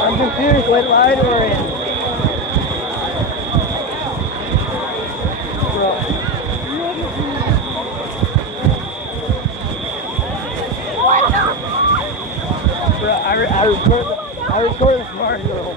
I'm confused what line we're in. Bro, I record the smart girl.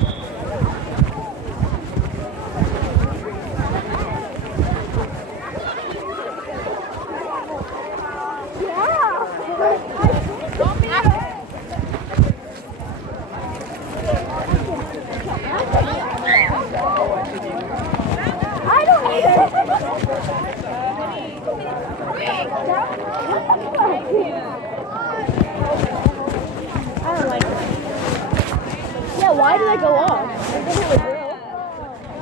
Why did I go off?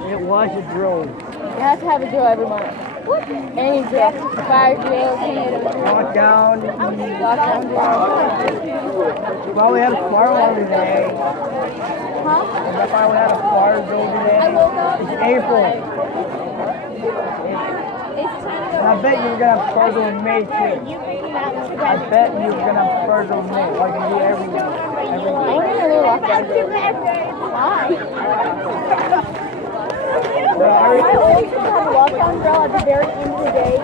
It was a drill. You have to have a drill every month. Any drill. Fire drill, tornado drill. Lockdown. Lockdown drill. Well, we had a fire alarm today. Huh? That's why we had a fire drill today. I woke up. It's April. I bet you were going to have fire drill in May too. I bet you were going to have fire drill in May. Like you do every year. I want another lockdown drill. Why? I always have a lockdown drill at the very end of the day.